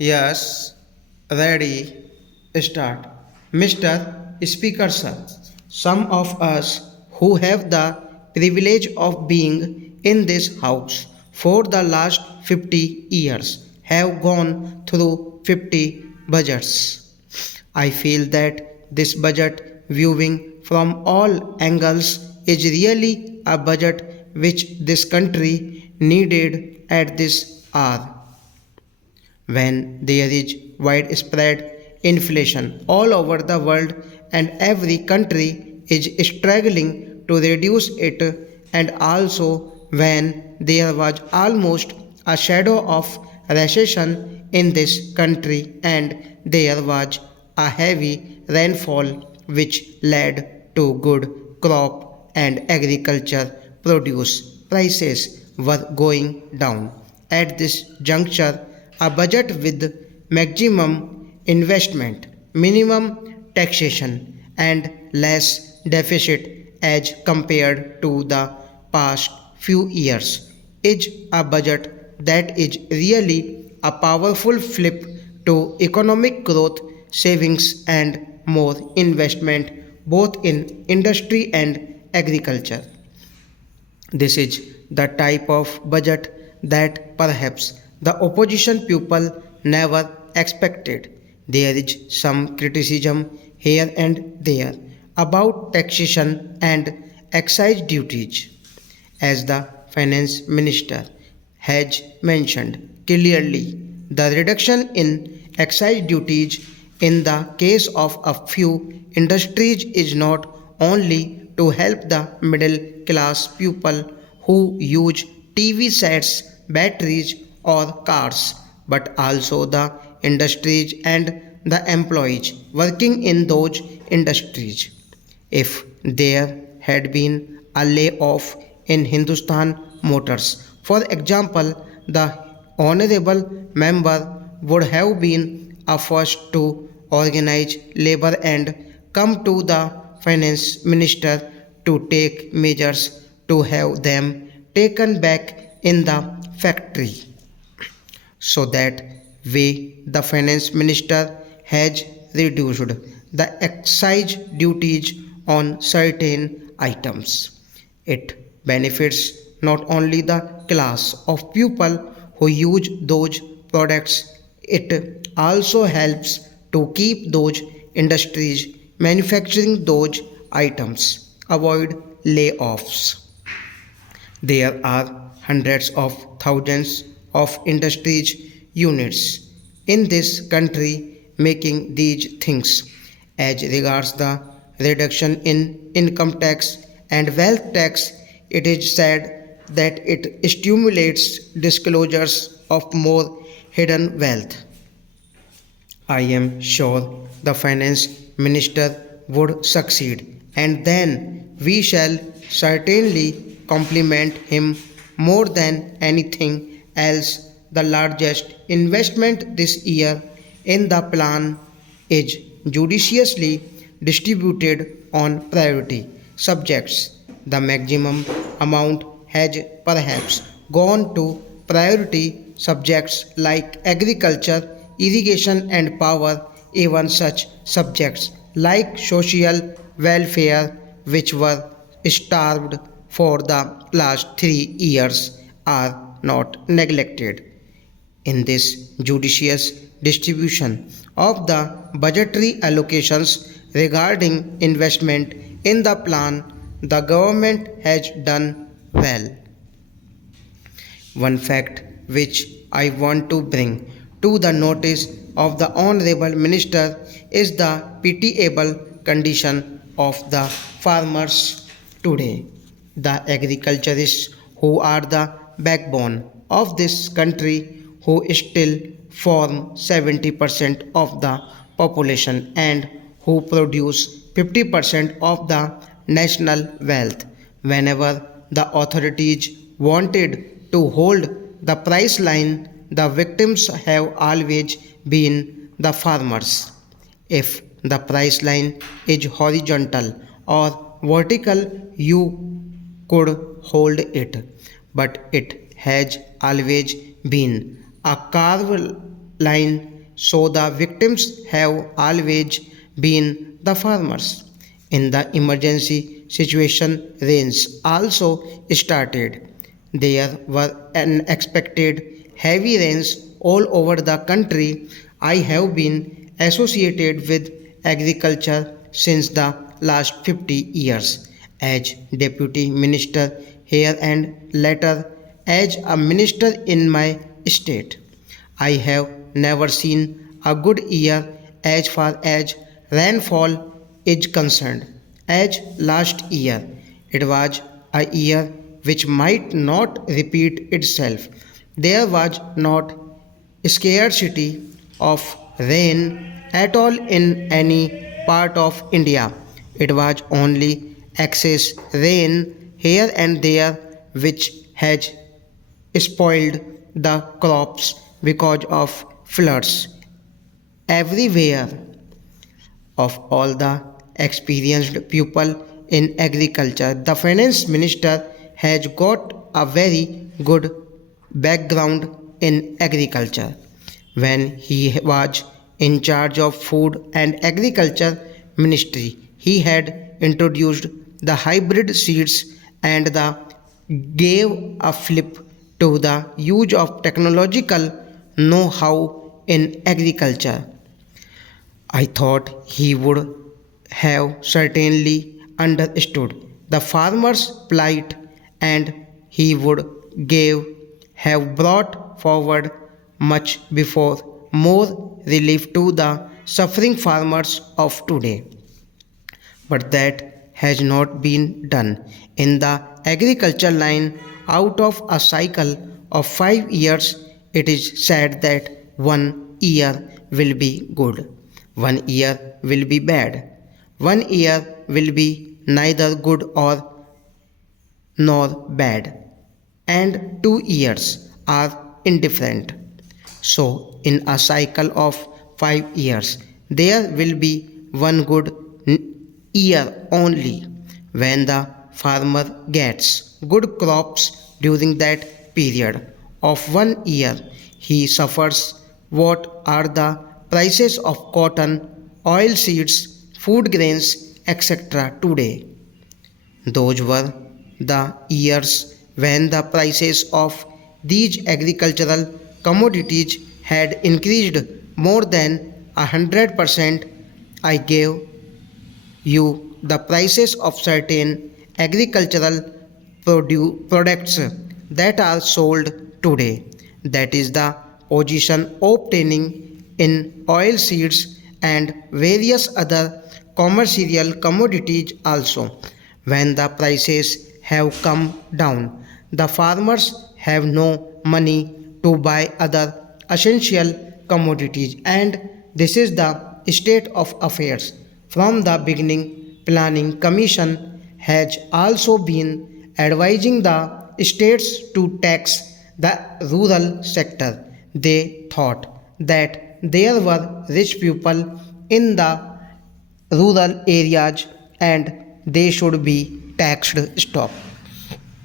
Yes, ready, start. Mr. Speaker Sir, some of us who have the privilege of being in this house for the last 50 years have gone through 50 budgets. I feel that this budget viewing from all angles is really a budget which this country needed at this hour when there is widespread inflation all over the world and every country is struggling to reduce it, and also when there was almost a shadow of recession in this country and there was a heavy rainfall which led to good crop and agriculture produce prices were going down. At this juncture, a budget with maximum investment, minimum taxation, and less deficit as compared to the past few years is a budget that is really a powerful flip to economic growth, savings, and more investment both in industry and agriculture. This is the type of budget that perhaps the opposition people never expected. There is some criticism here and there about taxation and excise duties. As the finance minister has mentioned clearly, the reduction in excise duties in the case of a few industries is not only to help the middle class people who use TV sets, batteries, or cars, but also the industries and the employees working in those industries. If there had been a layoff in Hindustan Motors, for example, the honorable member would have been a first to organize labor and come to the finance minister to take measures to have them taken back in the factory. So that way the finance minister has reduced the excise duties on certain items. It benefits not only the class of people who use those products, it also helps to keep those industries manufacturing those items, avoid layoffs. There are hundreds of thousands of industries units in this country making these things. As regards the reduction in income tax and wealth tax, it is said that it stimulates disclosures of more hidden wealth. I am sure the finance minister would succeed, and then we shall certainly compliment him more than anything else. The largest investment this year in the plan is judiciously distributed on priority subjects. The maximum amount has perhaps gone to priority subjects like agriculture, irrigation, and power, even such subjects like social welfare, which were starved for the last 3 years, are not neglected. In this judicious distribution of the budgetary allocations regarding investment in the plan, the government has done well. One fact which I want to bring to the notice of the Honorable Minister is the pitiable condition of the farmers today. The agriculturists who are the backbone of this country, who still form 70% of the population and who produce 50% of the national wealth. Whenever the authorities wanted to hold the price line, the victims have always been the farmers. If the price line is horizontal or vertical, you could hold it, but it has always been a curved line, so the victims have always been the farmers. In the emergency situation, rains also started. There were unexpected heavy rains all over the country. I have been associated with agriculture since the last 50 years as deputy minister here and later as a minister in my state. I have never seen a good year as far as rainfall is concerned. As last year, it was a year which might not repeat itself. There was not scarcity of rain at all in any part of India. It was only excess rain here and there which has spoiled the crops because of floods everywhere. Of all the experienced people in agriculture, the finance minister has got a very good background in agriculture. When he was in charge of food and agriculture ministry, he had introduced the hybrid seeds and the gave a flip to the use of technological know-how in agriculture. I thought he would have certainly understood the farmer's plight and he would give have brought forward much before more relief to the suffering farmers of today. But that has not been done. In the agriculture line, out of a cycle of 5 years, it is said that one year will be good, one year will be bad, one year will be neither good or nor bad, and 2 years are indifferent. So, in a cycle of 5 years, there will be one good year only when the farmer gets good crops during that period of 1 year. He suffers what are the prices of cotton, oil seeds, food grains, etc. today. Those were the years when the prices of these agricultural commodities had increased more than 100%. I gave you the prices of certain agricultural products that are sold today. That is the position obtaining in oil seeds and various other commercial commodities also. When the prices have come down, the farmers have no money to buy other essential commodities, and this is the state of affairs. From the beginning, Planning Commission has also been advising the states to tax the rural sector. They thought that there were rich people in the rural areas and they should be taxed. Stop.